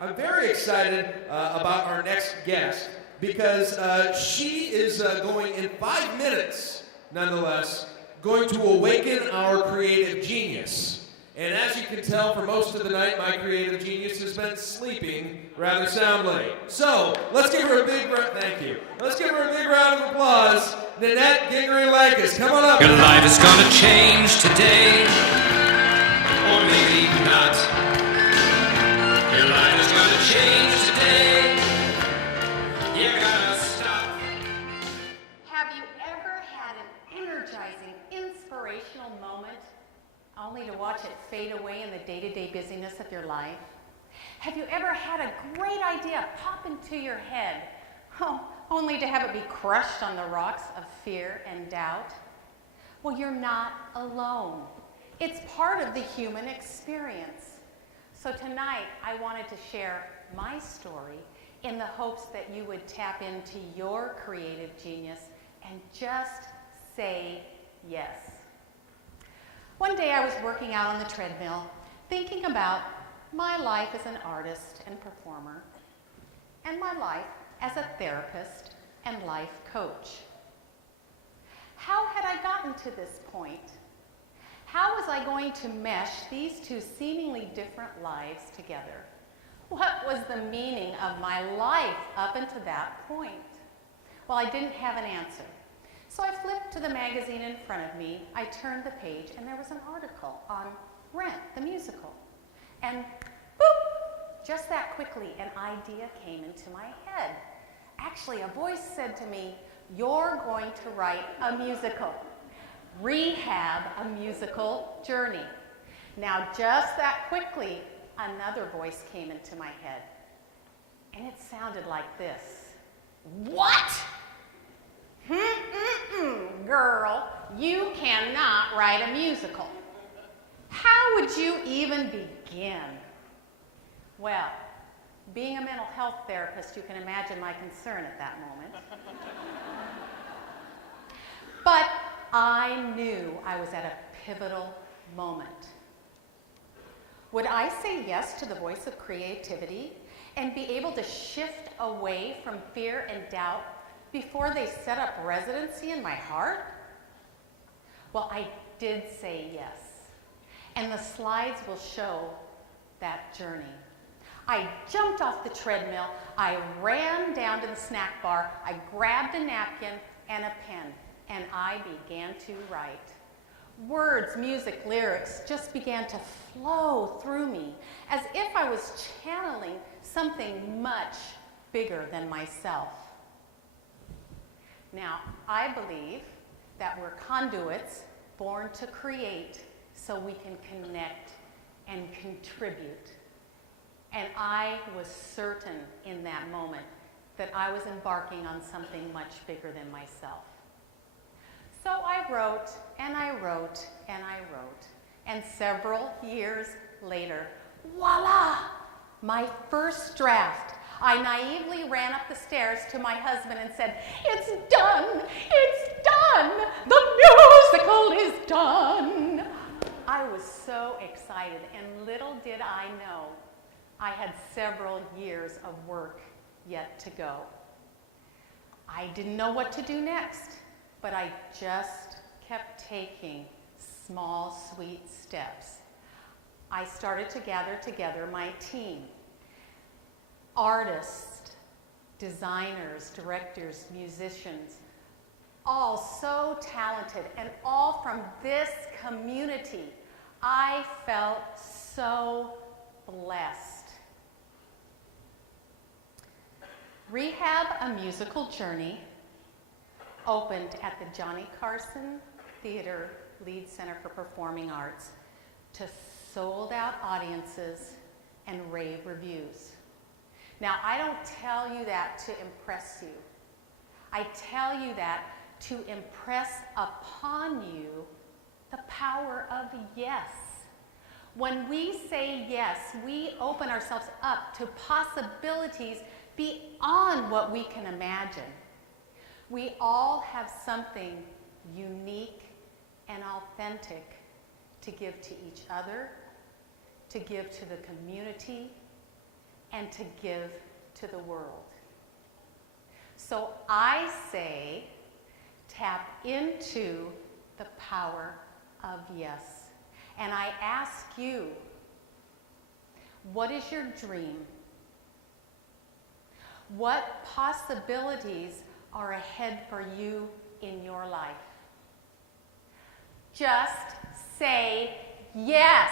I'm very excited about our next guest because she is going in 5 minutes, nonetheless, going to awaken our creative genius. And as you can tell, for most of the night, my creative genius has been sleeping rather soundly. So, let's give her a big thank you. Let's give her a big round of applause. Nanette, Gingery, Lankas, come on up. Your life is gonna change today, or maybe not. Your life is gonna change today. You gotta stop. Have you ever had an energizing, inspirational moment only to watch it fade away in the day-to-day busyness of your life? Have you ever had a great idea pop into your head, only to have it be crushed on the rocks of fear and doubt? Well, you're not alone. It's part of the human experience. So tonight, I wanted to share my story in the hopes that you would tap into your creative genius and just say yes. One day I was working out on the treadmill, thinking about my life as an artist and performer, and my life as a therapist and life coach. How had I gotten to this point? How was I going to mesh these two seemingly different lives together? What was the meaning of my life up until that point? Well, I didn't have an answer. So I flipped to the magazine in front of me, I turned the page, and there was an article on Rent, the musical. And boop, just that quickly, an idea came into my head. Actually, a voice said to me, "You're going to write a musical. Rehab a musical journey." Now, just that quickly, another voice came into my head. And it sounded like this. "What? Girl, you cannot write a musical. How would you even begin?" Well, being a mental health therapist, you can imagine my concern at that moment. But I knew I was at a pivotal moment. Would I say yes to the voice of creativity and be able to shift away from fear and doubt before they set up residency in my heart? Well, I did say yes, and the slides will show that journey. I jumped off the treadmill, I ran down to the snack bar, I grabbed a napkin and a pen, and I began to write. Words, music, lyrics just began to flow through me as if I was channeling something much bigger than myself. Now, I believe that we're conduits born to create so we can connect and contribute. And I was certain in that moment that I was embarking on something much bigger than myself. So I wrote, and I wrote, and I wrote. And several years later, voila, my first draft. I naively ran up the stairs to my husband and said, "It's done! It's done! The musical is done!" I was so excited, and little did I know I had several years of work yet to go. I didn't know what to do next, but I just kept taking small, sweet steps. I started to gather together my team. Artists, designers, directors, musicians, all so talented and all from this community. I felt so blessed. Rehab a Musical Journey opened at the Johnny Carson Theater Lead Center for Performing Arts to sold-out audiences and rave reviews. Now, I don't tell you that to impress you. I tell you that to impress upon you the power of yes. When we say yes, we open ourselves up to possibilities beyond what we can imagine. We all have something unique and authentic to give to each other, to give to the community, and to give to the world. So I say, tap into the power of yes. And I ask you, what is your dream? What possibilities are ahead for you in your life? Just say yes.